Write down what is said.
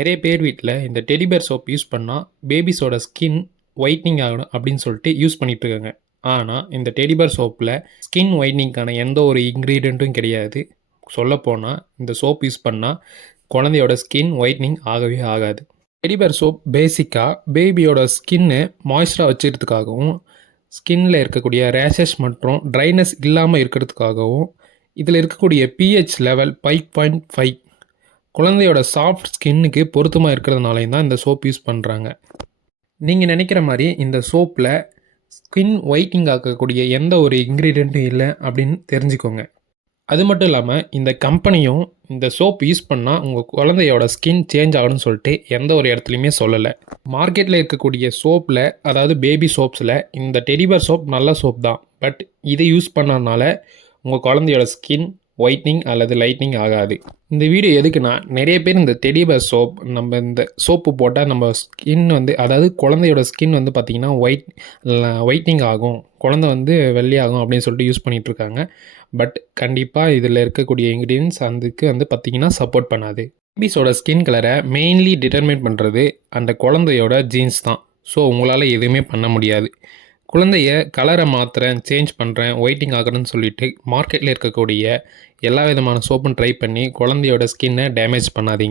நிறைய பேர் வீட்டில் இந்த டெடி பேர் சோப் யூஸ் பண்ணால் பேபிஸோட ஸ்கின் ஒயிட்னிங் ஆகணும் அப்படின்னு சொல்லிட்டு யூஸ் பண்ணிட்டு இருக்காங்க. ஆனால் இந்த டெடி பேர் சோப்பில் ஸ்கின் ஒயிட்னிங்கான எந்த ஒரு இன்க்ரீடியண்ட்டும் கிடையாது. சொல்லப்போனால் இந்த சோப் யூஸ் பண்ணால் குழந்தையோட ஸ்கின் ஒயிட்னிங் ஆகவே ஆகாது. டெடி பேர் சோப் பேசிக்காக பேபியோட ஸ்கின்னு மாய்ஸ்சராக வச்சுக்கிறதுக்காகவும், ஸ்கின்ல இருக்கக்கூடிய ரேஷஸ் மற்றும் ட்ரைனஸ் இல்லாமல் இருக்கிறதுக்காகவும், இதில் இருக்கக்கூடிய pH லெவல் 5.5 குழந்தையோட சாஃப்ட் ஸ்கின்னுக்கு பொருத்தமாக இருக்கிறதுனாலையும் தான் இந்த சோப் யூஸ் பண்ணுறாங்க. நீங்கள் நினைக்கிற மாதிரி இந்த சோப்பில் ஸ்கின் ஒயிட்னிங் ஆக்கக்கூடிய எந்த ஒரு இன்க்ரீடியண்ட்டும் இல்லை அப்படின்னு தெரிஞ்சுக்கோங்க. அது மட்டும் இல்லாமல் இந்த கம்பெனியும் இந்த சோப் யூஸ் பண்ணால் உங்கள் குழந்தையோட ஸ்கின் சேஞ்ச் ஆகணும்னு சொல்லிட்டு எந்த ஒரு இடத்துலையுமே சொல்லலை. மார்க்கெட்டில் இருக்கக்கூடிய சோப்பில், அதாவது பேபி சோப்ஸில் இந்த டெடி பேர் சோப் நல்ல சோப் தான். பட் இதை யூஸ் பண்ணனால உங்கள் குழந்தையோட ஸ்கின் ஒயிட்னிங் அல்லது லைட்னிங் ஆகாது. இந்த வீடியோ எதுக்குன்னா, நிறைய பேர் இந்த டெடி பேர் சோப் நம்ம இந்த சோப்பு போட்டால் நம்ம ஸ்கின் அதாவது குழந்தையோட ஸ்கின் பார்த்திங்கன்னா ஒயிட்னிங் ஆகும், குழந்தை வெள்ளையாகும் அப்படின்னு சொல்லிட்டு யூஸ் பண்ணிகிட்ருக்காங்க. பட் கண்டிப்பாக இதில் இருக்கக்கூடிய இன்க்ரீடியன்ஸ் அதுக்கு பார்த்திங்கன்னா சப்போர்ட் பண்ணாது. பேபிஸோட ஸ்கின் கலரை மெயின்லி டிட்டர்மைன் பண்ணுறது அந்த குழந்தையோட ஜீன்ஸ் தான். ஸோ உங்களால் எதுவுமே பண்ண முடியாது. குழந்தைய கலரை மாற்றுறேன், சேஞ்ச் பண்ணுறேன், ஒயிட்டிங் ஆகுறேன்னு சொல்லிட்டு மார்க்கெட்டில் இருக்கக்கூடிய எல்லா விதமான சோப்பும் ட்ரை பண்ணி குழந்தையோட ஸ்கின்னை டேமேஜ் பண்ணாதீங்க.